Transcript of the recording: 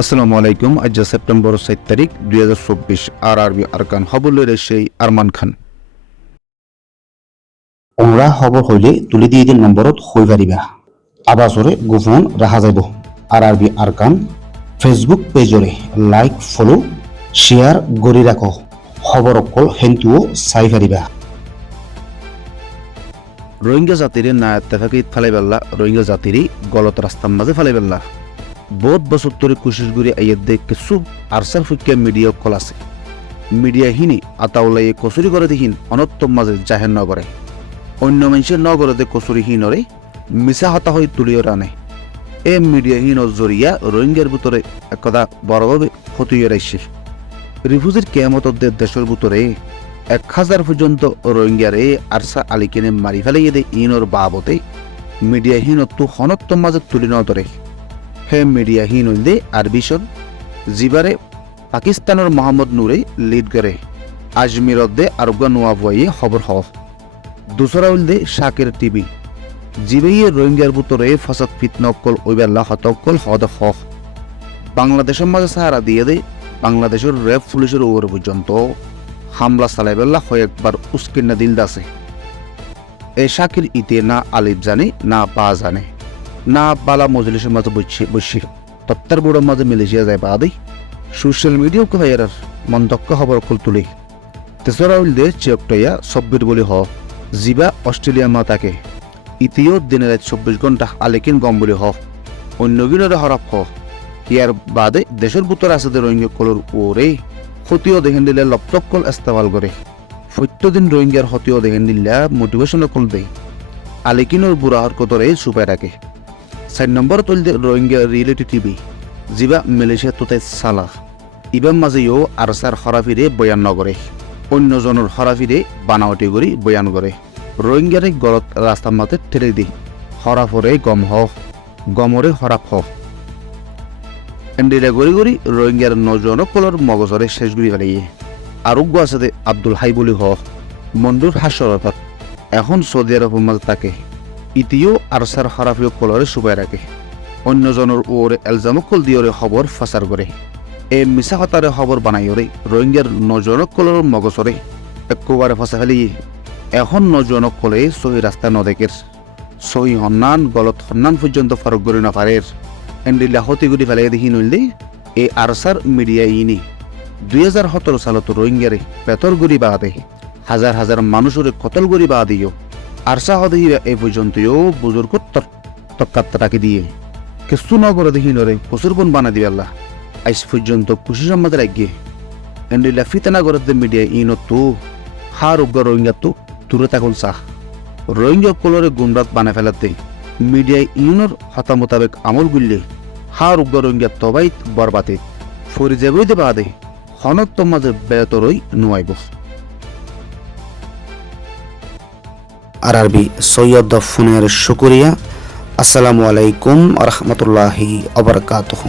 আসসালামু আলাইকুম। আজ সেপ্টেম্বর 7 তারিখ 2024। আরবি আরকান খবরের সেই আরমান খান। ওমরা খবর হইলে তুলি দিয়ে দিন নম্বরত হই পারিবা আবাসরে গোপন রাখা যাব। আরবি আরকান ফেসবুক পেজরে লাইক ফলো শেয়ার গড়ি রাখো। খবর অকল হেন্তুও চাই পারিবা। রোহিঙ্গা জাতির না এত্তেফাকিত ফালাইবেল্লা রোহিঙ্গা জাতিরই গলত রাস্তার মাঝে ফালাইবেল্লা বহুত বছর ধরে কোশিশ করি আইয়ের দেখ কিছু আরসার ফুকিয়া মিডিয়া কল আছে। মিডিয়া হিনি আতাউলাই কচুরি করে দেখিন অনত্তম মাঝে জাহের নগরে অন্য মানুষের নগরতে কচুরি হিনরে মিছা হতা হয়ে তুলিও রানে। এ মিডিয়া হিনর জরিয়া রোহিঙ্গার ভিতরে একদা বড়ভাবে ক্ষতিয়ে রাইছে। রিফিউজির কেয়ামতের দেশের ভিতরে 1000 পর্যন্ত রোহিঙ্গারে আরসা আলিকেনে মারি ফেলাইয়ে দে ইনর বাবতে মিডিয়া হিনত্তু হনত্তম মাঝে তুলি নদরে। হে মিডিয়া হিন হইলে আরবিশন জিবারে পাকিস্তানের মোহাম্মদ নূরে লিড করে আজমিরদে আরোগ্য নোয়া বইয়ে খবর হওয়া। দুসরা হইলে শাকের টিভি জিবেইয়ে রোহিঙ্গার ভিতরে ফসাদ ফিতনকল ওইবেলা হতকল হদ হক বাংলাদেশের মাঝে সাহারা দিয়ে দে। বাংলাদেশের র্যাব পুলিশের ওপর পর্যন্ত হামলা চালাইবেলা কয়েকবার উস্কিনা দিল দাসে। এ শাকির ইতে না আলিফ জানে না বা জানে না বালা মজলিসের মাঝে বসে তত্তার বুড়োর মাঝে মিলেশিয়া যায় বাদে সোশ্যাল মিডিয়াও ভাইয়ার মন্তব্য খবর কল তুলে। তেসরা উল্দে চেকটয়া সব্বির বলি হ জিবা অস্ট্রেলিয়া মা তাকে ইতিও দিনের 24 ঘন্টা আলেকিন গম বলি হ অন্যগিনরে হরফ হ ইয়ার বাদে দেশের ভিতরে আছে রোহিঙ্গা কলর ওরে ক্ষতিও দেখেন দিলে লপটকল ইস্তেমাল করে প্রত্যেকদিন রোহিঙ্গার ক্ষতিও দেখেন দিল্লা মোটিভেশন কল দেয় আলেকিনোর বুড়া হরকতরে সুপায় রাখে। 4 নম্বর তুলতে রোহিঙ্গা রিয়েলিটি টিভি জিবা মালয়েশিয়া তোতে সালা ইবাম মাঝেও আরসার হরাফিরে বয়ান নগরে অন্যজনের হরাফিরে বানাওয়াটি করি বয়ান করে রোহিঙ্গারে গলত রাস্তার মাতে ঠেলে দি হরাফরে গম হ গমরে হরাফ হ এন্ডিরা গড়ি গড়ি রোহিঙ্গার নজন কলর মগজরে শেষ গুড়ি ফেলাইয়ে। আরোগ্য আছে আব্দুল হাই বলি হ মন্ডুর হাস্যরফার এখন সৌদি আরব মাঝে তাকে ইতিও আরসার হরাফিও কলরে সুবাই রাখে অন্যজনের ওরে এলজামকল দিয়রে খবর ফাঁসার করে এ মিশা হতারে খবর বানাইরে রোহিঙ্গার নজনক কলর মগজরে একবারে ফাঁসা ফেলিয়ে এখন নজনক কলে সহি রাস্তা নদেকের সহি হন্নান গলত হন্নান পর্যন্ত ফারক করি না পারের এন্ডিল্লা হতিগুড়ি ফেলাই দেখি নইলে এ আরসার মিডিয়া ইনি 2017 সালত রোহিঙ্গারে পেতর গুড়ি বাদে হাজার হাজার মানুষের কতল গুড়ি বা দিও আরসা হদেহি এ পর্যন্তও বুজুর্গ তক্কাত্তা রাখি দিয়ে কিছু নগরে দেখি নরে প্রচুর বন বানা দিবে আল্লাহ আইস পর্যন্ত খুশি সম্মাদের আগে এন্ডিল্লা ফিতানা গরতে মিডিয়া ইনো তো হার উগ্র রোহিঙ্গা তো দূরে থাকুন চাহ রোহিঙ্গা কলরে গুমরাত বানা ফেলাতে মিডিয়া ইউনোর হতা মোতাবেক আমল গুললে হার উগ্র রোহিঙ্গা তবাই বরবাতে ফরি যাবইতে বাদে হনত মাঝে বেতরই নুয়াইব। আরবি সৈয়দ ফুনের শুকরিয়া। আসসালামু আলাইকুম আ রহমতুল্লাহি আ বারাকাতুহু।